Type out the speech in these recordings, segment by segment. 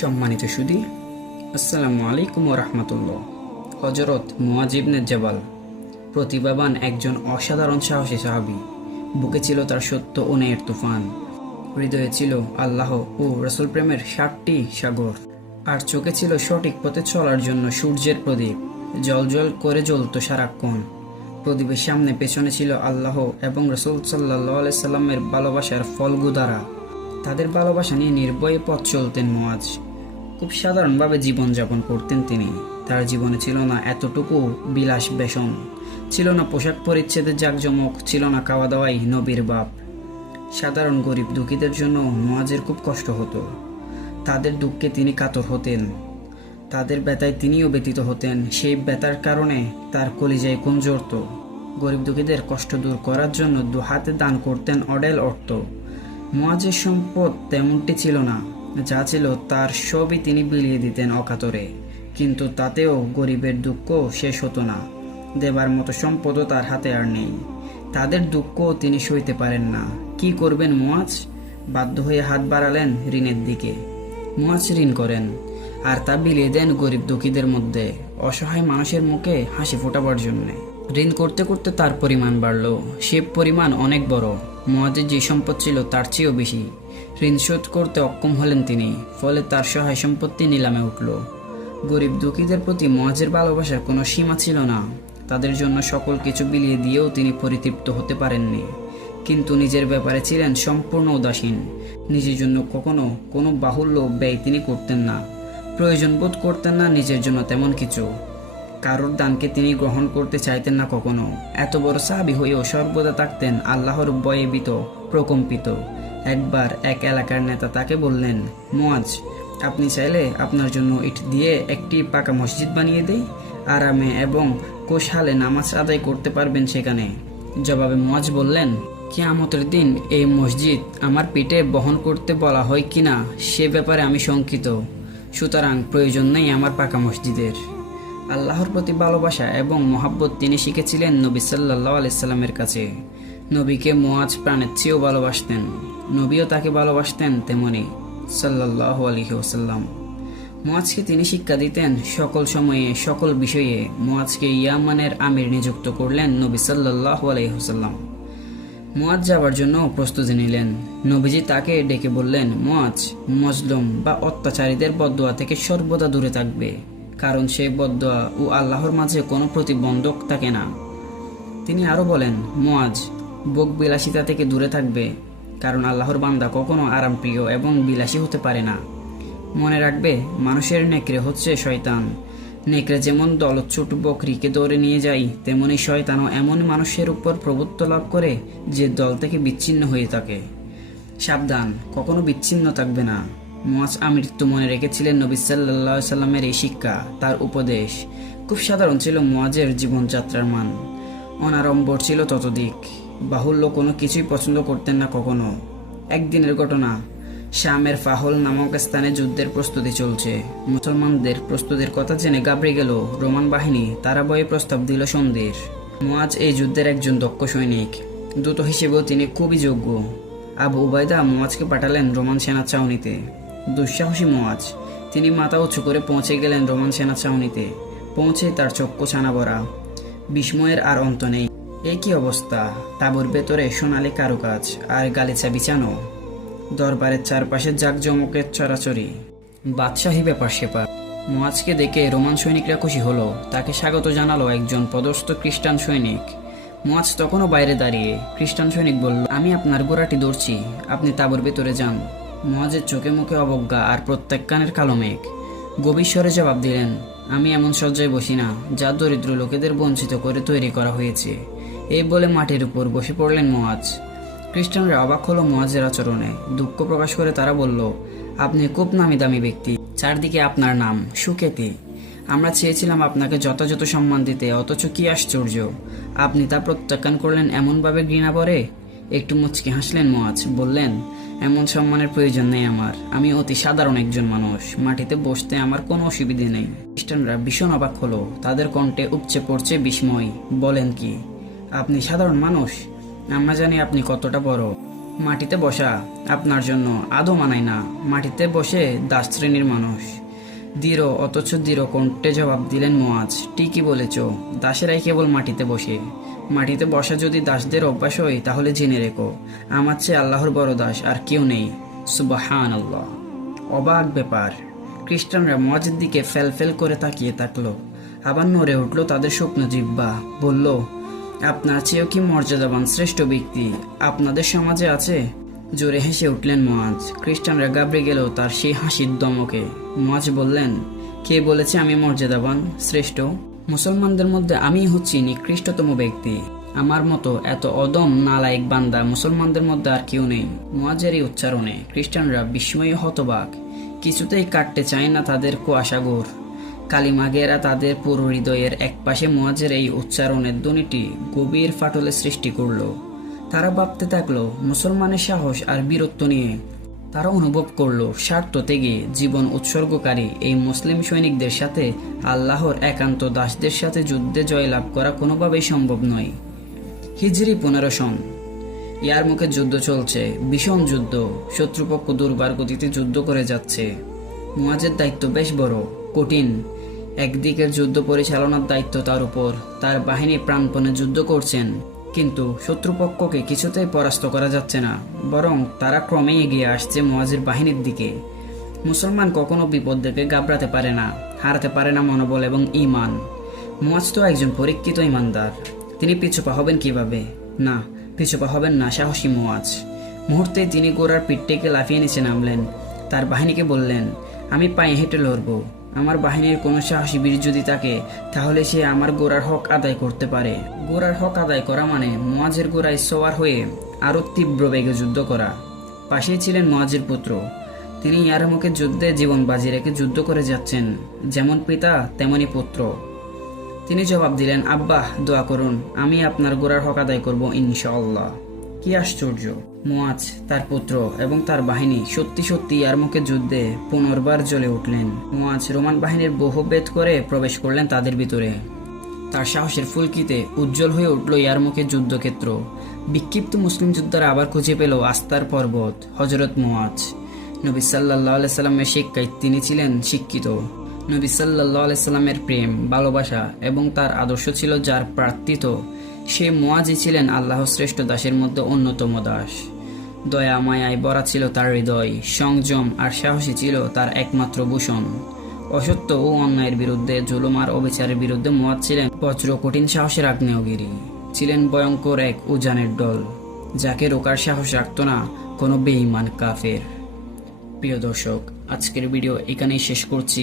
সম্মানিত সুদী আসসালামু আলাইকুম রহমতুল্লাহ। হজরত মুয়াজিবনে জবাল, প্রতিভাবান একজন অসাধারণ সাহসী সাহাবি, বুকে ছিল তার সত্য ও ন্যায়ের তুফান। হৃদয়ে ছিল আল্লাহ ও রসুল প্রেমের ষাটটি সাগর। আর চোখে ছিল সঠিক পথে চলার জন্য সূর্যের প্রদীপ জল জল করে জ্বলত সারাক্ষণ। প্রদীপের সামনে পেছনে ছিল আল্লাহ এবং রসুল সাল্লাহ সাল্লামের ভালোবাসার ফলগুদারা। তাদের ভালোবাসা নিয়ে নির্ভয়ে পথ চলতেন মোয়াজ খুব সাধারণভাবে জীবনযাপন করতেন তিনি। তার জীবনে ছিল না এতটুকু বিলাস বেশন ছিল না পোশাক পরিচ্ছেদের জাকজমক, ছিল না খাওয়া দাওয়াই নবীর বাপ। সাধারণ গরিব দুঃখীদের জন্য মোয়াজের খুব কষ্ট হতো। তাদের দুঃখে তিনি কাতর হতেন। তাদের ব্যথায় তিনিও ব্যতীত হতেন। সেই ব্যথার কারণে তার কলিজায় জড়ত গরিব দুঃখীদের কষ্ট দূর করার জন্য দু হাতে দান করতেন অডেল অর্থ। মোয়াজের সম্পদ তেমনটি ছিল না। যা ছিল তার সবই তিনি বিলিয়ে দিতেন অকাতরে। কিন্তু তাতেও গরিবের দুঃখ শেষ হতো না। দেবার মতো সম্পদও তার হাতে আর নেই। তাদের দুঃখও তিনি সইতে পারেন না। কি করবেন মোয়াজ? বাধ্য হয়ে হাত বাড়ালেন ঋণের দিকে। মোয়াজ ঋণ করেন, আর তা বিলিয়ে দেন গরিব দুঃখীদের মধ্যে, অসহায় মানুষের মুখে হাসি ফোটাবার জন্যে। ঋণ করতে করতে তার পরিমাণ বাড়লো। সে পরিমাণ অনেক বড়। মোয়াজের যে সম্পদ ছিল তার চেয়েও বেশি। ঋণ শোধ করতে অক্ষম হলেন তিনি, ফলে তার সহায় সম্পত্তি নিলামে উঠল। গরিব দুঃখীদের প্রতি মোয়াজের ভালোবাসার কোনো সীমা ছিল না। তাদের জন্য সকল কিছু বিলিয়ে দিয়েও তিনি পরিতৃপ্ত হতে পারেননি। কিন্তু নিজের ব্যাপারে ছিলেন সম্পূর্ণ উদাসীন। নিজের জন্য কখনো কোনো বাহুল্য ব্যয় তিনি করতেন না। প্রয়োজন বোধ করতেন না নিজের জন্য তেমন কিছু। কারোর দানকে তিনি গ্রহণ করতে চাইতেন না কখনো। এত বড় সাহাবি হয়েও সর্বদা থাকতেন আল্লাহর ভয়ে ভীত প্রকম্পিত। একবার এক এলাকার নেতা তাকে বললেন মোয়াজ আপনি চাইলে আপনার জন্য ইট দিয়ে একটি পাকা মসজিদ বানিয়ে দেই। আরামে এবং কোষালে নামাজ আদায় করতে পারবেন সেখানে। জবাবে মোয়াজ বললেন, কিয়ামতের দিন এই মসজিদ আমার পিঠে বহন করতে বলা হয় কিনা সে ব্যাপারে আমি শঙ্কিত। সুতরাং প্রয়োজন নেই আমার পাকা মসজিদের। আল্লাহর প্রতি ভালোবাসা এবং মহাব্বত তিনি শিখেছিলেন নবী সাল্লাহ আলাইসাল্লামের কাছে। নবীকে মোয়াজ প্রাণের চেয়েও ভালোবাসতেন। নবীও তাকে ভালোবাসতেন তেমনি সাল্লাহ আলহি ওসাল্লাম মোয়াজকে তিনি শিক্ষা দিতেন সকল সময়ে, সকল বিষয়ে। মোয়াজকে ইয়ামানের আমির নিযুক্ত করলেন নবী সাল্লাহ আলহিহসাল্লাম মোয়াজ যাবার জন্য প্রস্তুতি নিলেন। নবীজি তাকে ডেকে বললেন মোয়াজ মজলুম বা অত্যাচারীদের বদোয়া থেকে সর্বদা দূরে থাকবে, কারণ সেই বদোয়া ও আল্লাহর মাঝে কোনো প্রতিবন্ধক থাকে না। তিনি আরও বলেন মোয়াজ বোক বিলাসিতা থেকে দূরে থাকবে, কারণ আল্লাহর বান্দা কখনো আরামপ্রিয় এবং বিলাসী হতে পারে না। মনে রাখবে, মানুষের নেকড়ে হচ্ছে শয়তান। নেকড়ে যেমন দলচ্ছুট বকরিকে দৌড়ে নিয়ে যায়, তেমনি শয়তানও এমন মানুষের উপর প্রভুত্ব লাভ করে যে দল থেকে বিচ্ছিন্ন হয়ে থাকে। সাবধান, কখনো বিচ্ছিন্ন থাকবে না। মোয়াজ আমৃত্যু মনে রেখেছিলেন নবী সাল্লাহ সাল্লামের এই শিক্ষা, তার উপদেশ। খুব সাধারণ ছিল মোয়াজের জীবনযাত্রার মান। অনারম্বর ছিল ততদিক বাহুল্য কোনো কিছুই পছন্দ করতেন না কখনো। একদিনের ঘটনা, শামের ফাহল নামক স্থানে যুদ্ধের প্রস্তুতি চলছে। মুসলমানদের প্রস্তুতির কথা জেনে গাবড়ে গেল রোমান বাহিনী। তারা বয়ে প্রস্তাব দিল সন্ধির। মোয়াজ এই যুদ্ধের একজন দক্ষ সৈনিক। দ্রুত হিসেবেও তিনি খুবই যোগ্য। আবু উবায়দা মোয়াজকে পাঠালেন রোমান সেনা ছাউনিতে। দুঃসাহসী মোয়াজ। তিনি মাথা উঁচু করে পৌঁছে গেলেন রোমান সেনা ছাউনিতে। পৌঁছে তার চক্ষু ছানা ভরা। বিস্ময়ের আর অন্ত নেই। এ কি অবস্থা? তাঁবুর ভেতরে সোনালি কারুকাজ আর গালিচা বিছানো। দরবারের চারপাশে জাকজমকের চরাচরি বাদশাহী ব্যাপার সেপার। মোয়াজকে দেখে রোমান সৈনিকরা খুশি হলো। তাকে স্বাগত জানালো একজন পদস্থ খ্রিস্টান সৈনিক। মোয়াজ তখনও বাইরে দাঁড়িয়ে খ্রিস্টান সৈনিক বলল, আমি আপনার গোড়াটি ধরছি। আপনি তাঁবুর ভেতরে যান। মোয়াজের চোখে মুখে অবজ্ঞা আর প্রত্যাখ্যানের কালো মেঘ। গভীর স্বরে জবাব দিলেন আমি এমন সজ্জায় বসি না, যা দরিদ্র লোকেদের বঞ্চিত করে তৈরি করা হয়েছে। এই বলে মাটির উপর বসে পড়লেন মোয়াজ। খ্রিস্টানরা অবাক হলো মোয়াজের আচরণে। দুঃখ প্রকাশ করে তারা বলল, আপনি খুব নামি দামি ব্যক্তি। চারদিকে আপনার নাম সুকেতি আমরা চেয়েছিলাম আপনাকে যথাযথ সম্মান দিতে, অথচ কি আশ্চর্য। আপনি তা প্রত্যাখ্যান করলেন এমনভাবে ঘৃণা পরে একটু মুচকি হাসলেন মোয়াজ বললেন, এমন সম্মানের প্রয়োজন নেই আমার। আমি অতি সাধারণ একজন মানুষ। মাটিতে বসতে আমার কোনো অসুবিধে নেই। খ্রিস্টানরা ভীষণ অবাক হলো। তাদের কণ্ঠে উপচে পড়ছে বিস্ময়। বলেন কি? আপনি সাধারণ মানুষ? আমরা জানি আপনি কতটা বড়। মাটিতে বসা আপনার জন্য আদৌ মানায় না। মাটিতে বসে দাস শ্রেণির মানুষ। দৃঢ়, অথচ দৃঢ় কণ্ঠে জবাব দিলেন মোয়াজ ঠিকই বলেছ। দাসেরাই কেবল মাটিতে বসে। মাটিতে বসা যদি দাসদের অভ্যাস হয়, তাহলে জেনে রেখো, আমার চেয়ে আল্লাহর বড় দাস আর কেউ নেই। সুবাহান আল্লাহ অবাক ব্যাপার। খ্রিস্টানরা মোয়াজের দিকে ফেল ফেল করে তাকিয়ে থাকল। আবার নড়ে উঠল তাদের স্বপ্ন জিব্বা বলল, আপনার চেয়েও কি মর্যাদাবান শ্রেষ্ঠ ব্যক্তি? আপনাদের সমাজে আছে? জোরে হেসে উঠলেন মোয়াজ খ্রিস্টানরা গাবড়ে গেল তার সেই হাসির দমকে। মোয়াজ বললেন, কে বলেছে আমি মর্যাদাবান, শ্রেষ্ঠ? মুসলমানদের মধ্যে আমি হচ্ছি নিকৃষ্টতম ব্যক্তি। আমার মতো এত অদম, নালায়েক বান্দা মুসলমানদের মধ্যে আর কেউ নেই। মোয়াজের এই উচ্চারণে খ্রিস্টানরা বিস্ময়ে হতবাক। কিছুতেই কাটতে চায় না তাদের কুয়াশাগোর কালিমাগেরা তাদের পুরো হৃদয়ের একপাশে মোয়াজের এই উচ্চারণের ধ্বনিটি গভীর ফাটলের সৃষ্টি করল। তারা ভাবতে থাকল, মুসলমানের সাহস আর বীরত্ব নিয়ে। তারা অনুভব করল, স্বার্থ থেকে জীবন উৎসর্গকারী এই মুসলিম সৈনিকদের সাথে আল্লাহর একান্ত দাসদের সাথে যুদ্ধে জয়লাভ করা কোনোভাবেই সম্ভব নয়। হিজরি পনেরো সন। ইয়ার মুখে যুদ্ধ চলছে, ভীষণ যুদ্ধ। শত্রুপক্ষ দুর্বার গতিতে যুদ্ধ করে যাচ্ছে। মুয়াজের দায়িত্ব বেশ বড়, কঠিন। একদিকের যুদ্ধ পরিচালনার দায়িত্ব তার উপর। তার বাহিনী প্রাণপণে যুদ্ধ করছেন। কিন্তু শত্রুপক্ষকে কিছুতেই পরাস্ত করা যাচ্ছে না, বরং তারা ক্রমেই এগিয়ে আসছে মোয়াজির বাহিনীর দিকে। মুসলমান কখনো বিপদ দেখে ঘাবড়াতে পারে না, হারাতে পারে না মনোবল এবং ইমান মোয়াজ তো একজন পরীক্ষিত ইমানদার তিনি পিছুপা হবেন কীভাবে? না, পিছুপা হবেন না সাহসী মোয়াজ। মুহূর্তে তিনি গোড়ার পিঠ থেকে লাফিয়ে নিচে নামলেন। তার বাহিনীকে বললেন, আমি পায়ে হেঁটে লড়ব। আমার বাহিনীর কোনো সাহসী বীর যদি থাকে, তাহলে সে আমার গোড়ার হক আদায় করতে পারে। গোড়ার হক আদায় করা মানে মোয়াজের গোড়ায় সওয়ার হয়ে আরও তীব্র বেগে যুদ্ধ করা। পাশেই ছিলেন মোয়াজের পুত্র। তিনি ইয়ারমুখে যুদ্ধে জীবন বাজি রেখে যুদ্ধ করে যাচ্ছেন। যেমন পিতা, তেমনি পুত্র। তিনি জবাব দিলেন, আব্বাহ, দোয়া করুন, আমি আপনার গোড়ার হক আদায় করব ইনশাআল্লাহ। কি আশ্চর্য? মোয়াজ তার পুত্র এবং তার বাহিনী সত্যি সত্যি ইয়ার মুখে যুদ্ধে পুনর্বার জ্বলে উঠলেন। মোয়াজ রোমান বাহিনীর বহু বেদ করে প্রবেশ করলেন তাদের ভিতরে। তার সাহসের ফুলকিতে উজ্জ্বল হয়ে উঠল ইয়ার মুখে যুদ্ধক্ষেত্র। বিক্ষিপ্ত মুসলিম যোদ্ধারা আবার খুঁজে পেল আস্তার পর্বত হজরত মোয়াজ নবী সাল্লাহ সাল্লামের শিক্ষায় তিনি ছিলেন শিক্ষিত। নবী সাল্লাহ সাল্লামের প্রেম, ভালোবাসা এবং তার আদর্শ ছিল যার প্রার্থিত। সে মোয়াজি ছিলেন আল্লাহ শ্রেষ্ঠ দাসের মধ্যে অন্যতম দাস। দয়া, মায়ায় ভরা ছিল তার হৃদয়, সংযম আর সাহসী ছিল তার একমাত্র ভূষণ। অসত্য ও অন্যায়ের বিরুদ্ধে জুলুম আর অবিচারের বিরুদ্ধে মোয়াজ ছিলেন বজ্র, কঠিন সাহসের আগ্নেয়গিরি। ছিলেন ভয়ঙ্কর এক উজানের দল, যাকে রোকার সাহস রাখত না কোনো বেঈমান কাফের। প্রিয় দর্শক, আজকের ভিডিও এখানেই শেষ করছি।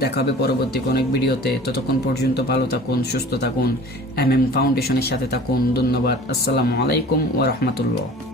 দেখা হবে পরবর্তী কোনো এক ভিডিওতে। ততক্ষণ পর্যন্ত ভালো থাকুন, সুস্থ থাকুন এম এম ফাউন্ডেশনের সাথে থাকুন। ধন্যবাদ। আসসালামু আলাইকুম ওয়া রাহমাতুল্লাহ।